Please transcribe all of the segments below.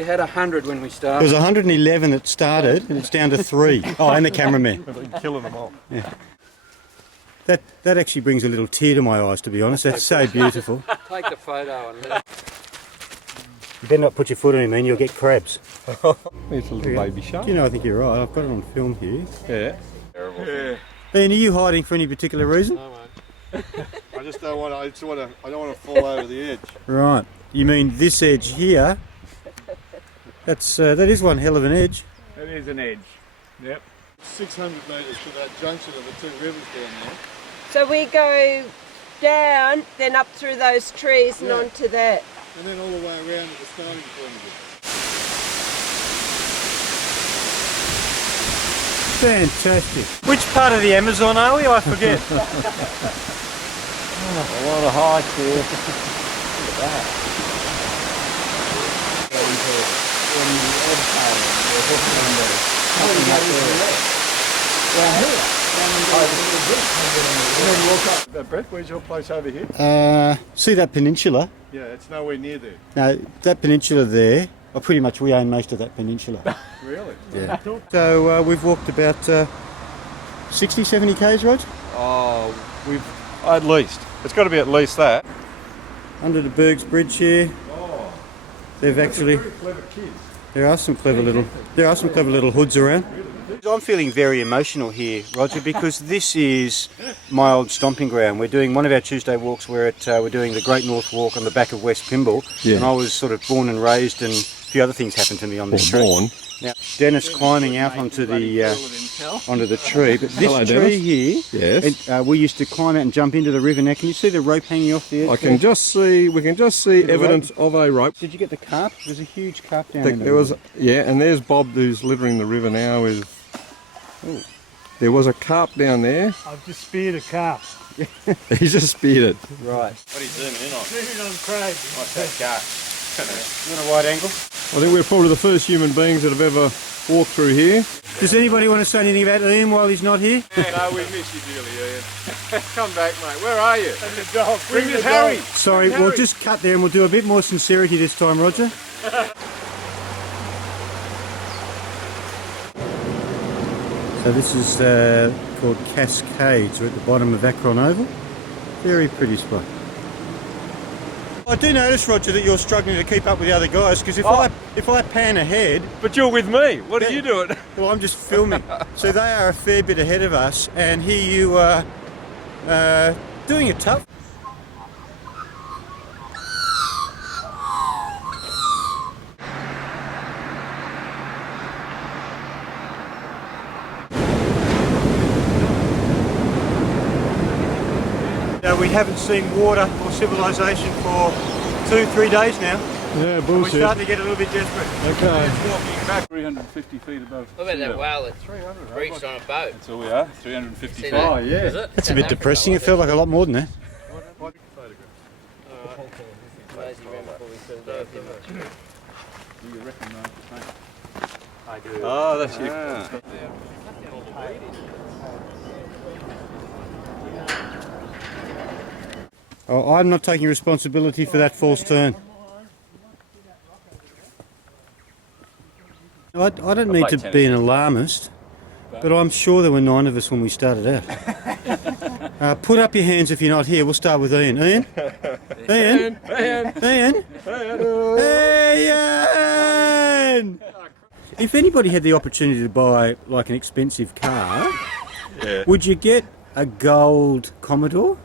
We had 100 when we started. There was 111 that started, and it's down to 3. Oh, and the cameraman. Killing them all. Yeah. That actually brings a little tear to my eyes, to be honest. That's so beautiful. Take the photo and let You better not put your foot on him, man. You'll get crabs. It's a little baby shark. You know, I think you're right. I've got it on film here. Yeah. Terrible. Yeah. Ian, are you hiding for any particular reason? No, mate. I just don't want to. I don't want to fall over the edge. Right. You mean this edge here? That is one hell of an edge. It is an edge. Yep. 600 metres to that junction of the two rivers down there. So we go down, then up through those trees and onto that. And then all the way around to the starting point of it. Fantastic. Which part of the Amazon are we? I forget. A lot of hike here. Look at that. Brett, where's your place over here? See that peninsula? Yeah, it's nowhere near there. No, that peninsula there, pretty much we own most of that peninsula. Really? Yeah. So we've walked about 60, 70 k's, Rog? Oh, at least. It's got to be at least that. Under the Bergs Bridge here. Oh, They've actually. very clever kids. There are some clever little hoods around. I'm feeling very emotional here, Roger, because this is my old stomping ground. We're doing one of our Tuesday walks. We're doing the Great North Walk on the back of West Pymble, and I was sort of born and raised, and a few other things happened to me on this trip. Now, Dennis climbing out onto the tree, but this tree here, Yes. we used to climb out and jump into the river. Now, can you see the rope hanging off the edge? We can just see evidence of a rope. Did you get the carp? There's a huge carp down there. There was, and there's Bob who's littering the river now. There was a carp down there. I've just speared a carp. He just speared it. Right. What are you zooming in on? Zooming on Craig. What's that cat? You want a wide angle? I think we're probably the first human beings that have ever walked through here. Does anybody want to say anything about Ian while he's not here? Yeah, no, we miss you dearly, Ian. Come back, mate. Where are you? And the dog. Bring this Harry. Sorry, we'll just cut there and we'll do a bit more sincerity this time, Roger. So this is called Cascades. We're at the bottom of Akron Oval. Very pretty spot. I do notice, Roger, that you're struggling to keep up with the other guys, because if I pan ahead... But you're with me. What are you doing? Well, I'm just filming. So they are a fair bit ahead of us, and here you are doing it tough. We haven't seen water or civilization for 2-3 days now. Yeah, We're bullshit. starting to get a little bit desperate. Okay. It's walking back 350 feet above. What about that whale that 300. reached on a boat? That's all we are. 350 See feet. that? Oh, yeah. Is it? That's a bit depressing. It felt like a lot more than that. Lazy ran before we settled down too much. Do you recognise the thing? I do. Oh, that's you. Oh, I'm not taking responsibility for that false turn. I don't need to be an alarmist, but I'm sure there were 9 of us when we started out. Put up your hands if you're not here. We'll start with Ian. Ian? Ian? Ian? Ian! If anybody had the opportunity to buy like an expensive car, would you get a gold Commodore?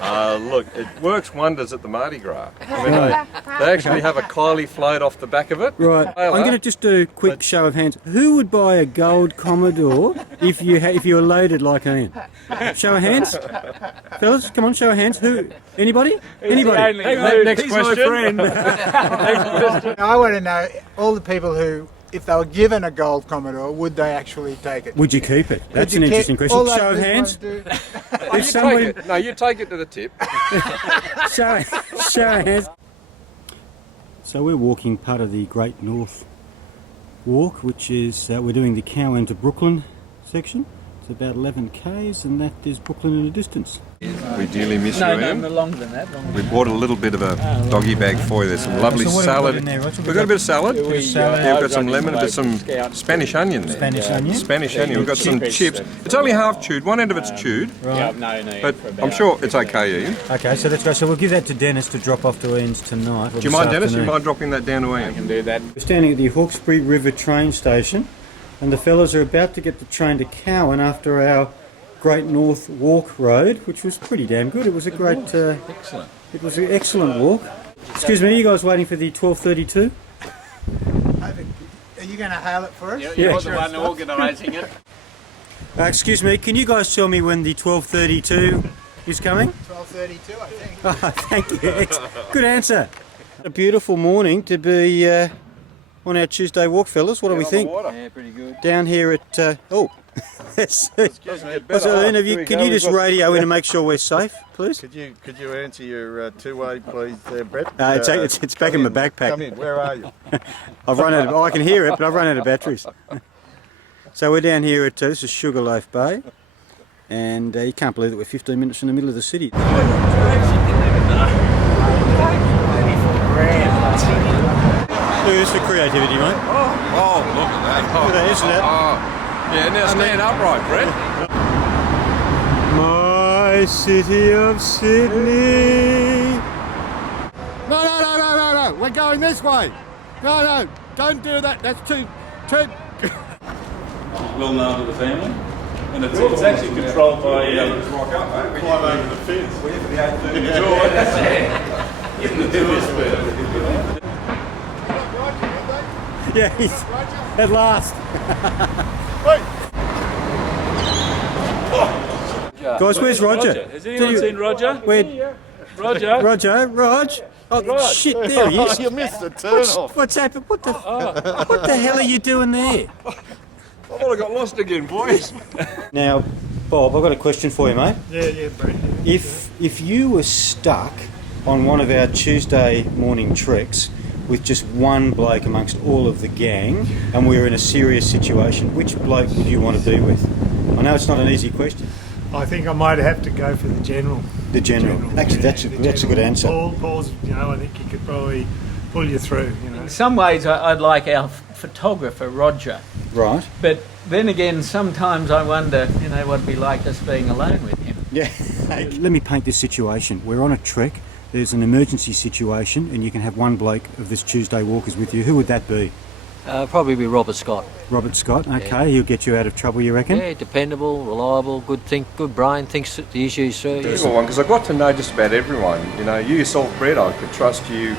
Look, it works wonders at the Mardi Gras. I mean, they actually have a Kylie float off the back of it. Right. I'm going to just do a quick show of hands. Who would buy a gold Commodore if you were loaded like Ian? Show of hands, fellas. Come on, show of hands. Who? Anybody? Anybody? Next question. I want to know all the people who, if they were given a gold Commodore, would they actually take it? Would you keep it? That's an interesting question. Show of hands. If somebody, No, you take it to the tip. show of hands. So we're walking part of the Great North Walk, which is we're doing the Cowan to Brooklyn section. It's about 11 k's, and that is Brooklyn in the distance. We dearly miss you, Ian. longer than that. Longer. We bought a little bit of a doggy bag for you. There's some lovely So what have we salad. got in there, Roger? We've got a bit of salad. salad. Yeah, we've got some lemon, a bit of some Spanish onion there. Spanish onion. Spanish onion. We've got some chips. It's only half chewed. One end of it's chewed. Right. But I'm sure it's okay, Ian. Okay, so let's go. So we'll give that to Dennis to drop off to Ian's tonight. Do you mind, Dennis? You mind dropping that down to Ian? Can do that. We're standing at the Hawkesbury River train station, and the fellas are about to get the train to Cowan after our Great North Walk Road, which was pretty damn good. It was a great, excellent. It was an excellent walk. Excuse me, are you guys waiting for the 12:32? Are you going to hail it for us? You're the one organising it. Excuse me, can you guys tell me when the 12:32 is coming? 12:32, I think. Oh, thank you. Good answer. A beautiful morning to be on our Tuesday walk, fellas. What do we think? Yeah, pretty good. Down here at can you just radio in and make sure we're safe, please? Could you answer your two-way, please, there, Brett? It's back in my backpack. Come in. Where are you? I've run out of. I can hear it, but I've run out of batteries. So we're down here at this is Sugarloaf Bay, and you can't believe that we're 15 minutes in the middle of the city. Look at this for creativity, mate. Oh, look at that. Look at that, isn't it? Yeah, now stand upright, Brett. My city of Sydney. No. We're going this way. No. Don't do that. That's too. Well known to the family, and it's actually controlled by Climb over the fence. Yeah, he's at last. Guys, where's Roger? Has anyone seen Roger? Where? Roger? Rog? Oh, shit, there he is. You missed the turn off. What's happened? What the hell are you doing there? I thought I got lost again, boys. Now, Bob, I've got a question for you, mate. Yeah, Brett. If you were stuck on one of our Tuesday morning treks with just one bloke amongst all of the gang, and we were in a serious situation, which bloke would you want to be with? I know it's not an easy question. I think I might have to go for the general. The general. Actually, that's a good answer. Paul's, I think he could probably pull you through. In some ways, I'd like our photographer, Roger. Right. But then again, sometimes I wonder, what it'd be like just being alone with him. Yeah. Hey, let me paint this situation. We're on a trek. There's an emergency situation, and you can have one bloke of this Tuesday Walkers with you. Who would that be? Probably be Robert Scott. Robert Scott. Okay, he'll get you out of trouble, you reckon? Yeah, dependable, reliable, good brain, thinks the issues through. Difficult one, because I got to know just about everyone. You yourself, Brett, I could trust you.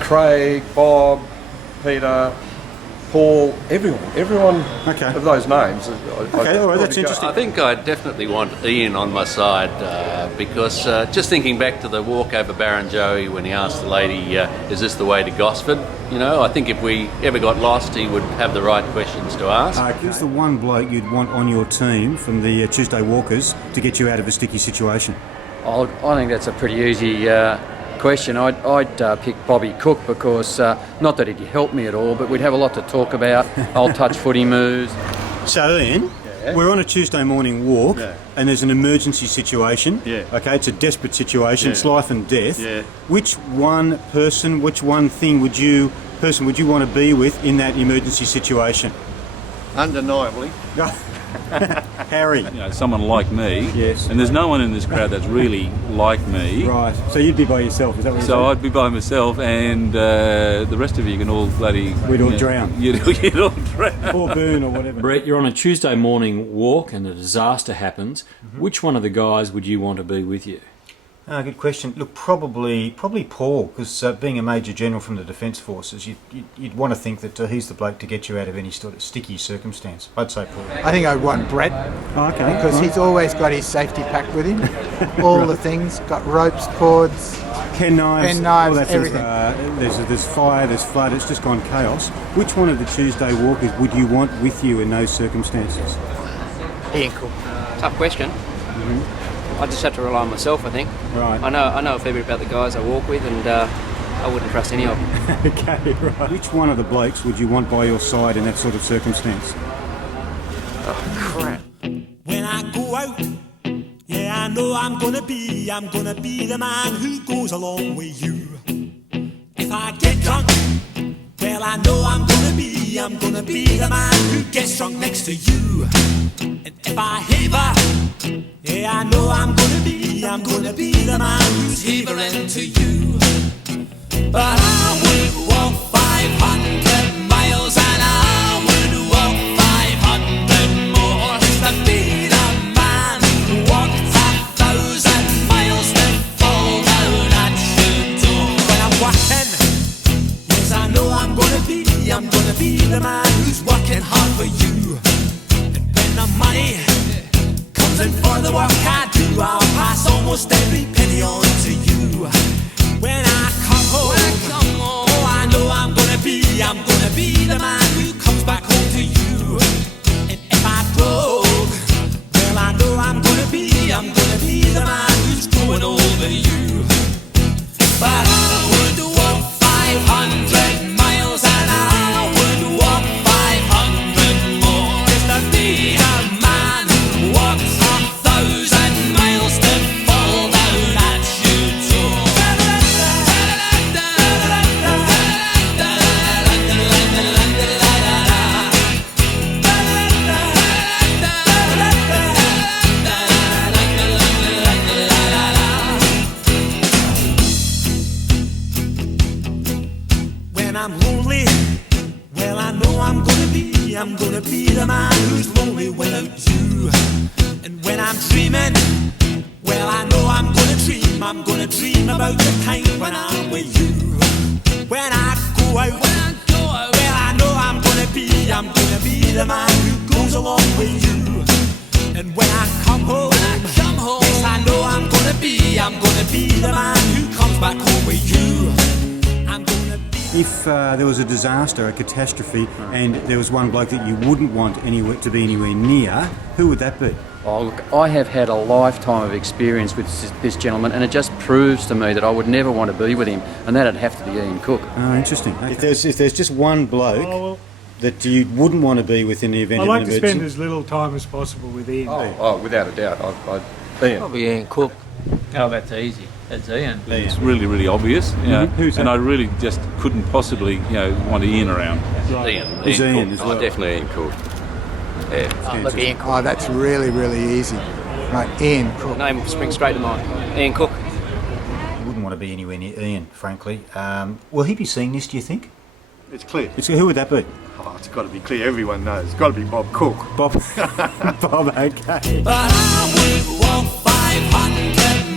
Craig, Bob, Peter, Paul, everyone Okay. of those names. Okay, all right, that's interesting. I think I definitely want Ian on my side because just thinking back to the walk over Barrenjoey when he asked the lady, is this the way to Gosford? I think if we ever got lost, he would have the right questions to ask. Who's the one bloke you'd want on your team from the Tuesday Walkers to get you out of a sticky situation? I think that's a pretty easy question. I'd pick Bobby Cook because, not that he'd help me at all, but we'd have a lot to talk about, old touch footy moves. So Ian, we're on a Tuesday morning walk and there's an emergency situation. Yeah. Okay, it's a desperate situation, it's life and death. Yeah. Which one thing would you want to be with in that emergency situation? Undeniably. Harry. Someone like me. Yes. And there's no one in this crowd that's really like me. Right. So you'd be by yourself, is that what you're saying? So I'd be by myself, and the rest of you can all bloody... We'd all drown. You'd all drown. Or burn or whatever. Brett, you're on a Tuesday morning walk and a disaster happens. Which one of the guys would you want to be with you? Good question. Look, probably Paul, because being a Major General from the Defence Forces, you'd want to think that he's the bloke to get you out of any sort of sticky circumstance. I'd say Paul. I think I'd want Brett. Oh, okay. Because he's always got his safety pack with him. All the things, got ropes, cords, pen knives, all that everything. There's fire, there's flood, it's just gone chaos. Which one of the Tuesday Walkers would you want with you in those circumstances? Ian Cook. Tough question. I just have to rely on myself, I think. Right. I know a fair bit about the guys I walk with, and I wouldn't trust any of them. Okay, right. Which one of the blokes would you want by your side in that sort of circumstance? Oh, crap. know I'm gonna be the man who goes along with you. If I get drunk, well, I know I'm gonna be the man who gets drunk next to you. And if I heaver, yeah, I know I'm gonna be the man who's heavering to you. But I would walk 500 miles and I would walk 500 more just to be the man who walked 1,000 miles to fall down at your door. When I'm walking, yes, I know I'm gonna be the man who's working hard for you. And when the money comes in for the work I do, I'll pass almost every penny on to you. When I come home, oh, I know I'm gonna be the man who comes back home to you. And if I broke, well, I know I'm gonna be the man who's growing over you. But I would walk 500 miles and I would walk 500 more just to be the man who walks 1,000 miles to fall down at your door. When I'm lonely, well, I know I'm gonna be the man who's lonely without you. And when I'm dreaming, well, I know I'm gonna dream about the time when I'm with you. When I go out, well, I know I'm gonna be the man who goes along with you. And when I come home, yes, I know I'm gonna be the man who comes back home with you. I'm gonna be. If there was a disaster, a catastrophe, and there was one bloke that you wouldn't want to be anywhere near, who would that be? Oh, look, I have had a lifetime of experience with this gentleman, and it just proves to me that I would never want to be with him, and that'd have to be Ian Cook. Oh, interesting. Okay. If there's just one bloke that you wouldn't want to be with in the event I of like an to emergency. spend as little time as possible with Ian. Oh, without a doubt, Ian. Probably Ian Cook. Oh, that's easy. That's Ian. It's really, really obvious, you know, Who's that? and I really just couldn't possibly, want Ian around. Ian. Who's Ian Cook. as well? Oh, definitely Ian Cook. Yeah. Look, Ian Cook. Oh, that's really, really easy. Right, Ian Cook. Name springs straight to mind. Ian Cook. I wouldn't want to be anywhere near Ian, frankly. Will he be seeing this, do you think? It's clear. Who would that be? Oh, it's got to be clear. Everyone knows. It's got to be Bob Cook. Bob. Bob, okay. But I would walk 500